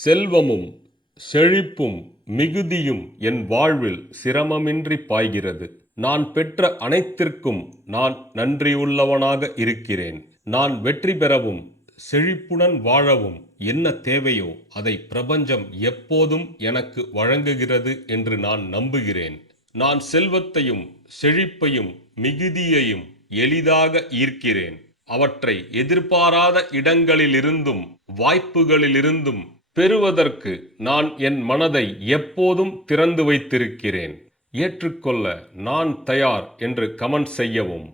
செல்வமும் செழிப்பும் மிகுதியும் என் வாழ்வில் சிரமமின்றி பாய்கிறது. நான் பெற்ற அனைத்திற்கும் நான் நன்றியுள்ளவனாக இருக்கிறேன். நான் வெற்றி பெறவும் செழிப்புடன் வாழவும் என்ன தேவையோ அதை பிரபஞ்சம் எப்போதும் எனக்கு வழங்குகிறது என்று நான் நம்புகிறேன். நான் செல்வத்தையும் செழிப்பையும் மிகுதியையும் எளிதாக ஈர்க்கிறேன். அவற்றை எதிர்பாராத இடங்களிலிருந்தும் வாய்ப்புகளிலிருந்தும் பெறுவதற்கு நான் என் மனதை எப்போதும் திறந்து வைத்திருக்கிறேன். ஏற்றுக்கொள்ள நான் தயார் என்று கமெண்ட் செய்யவும்.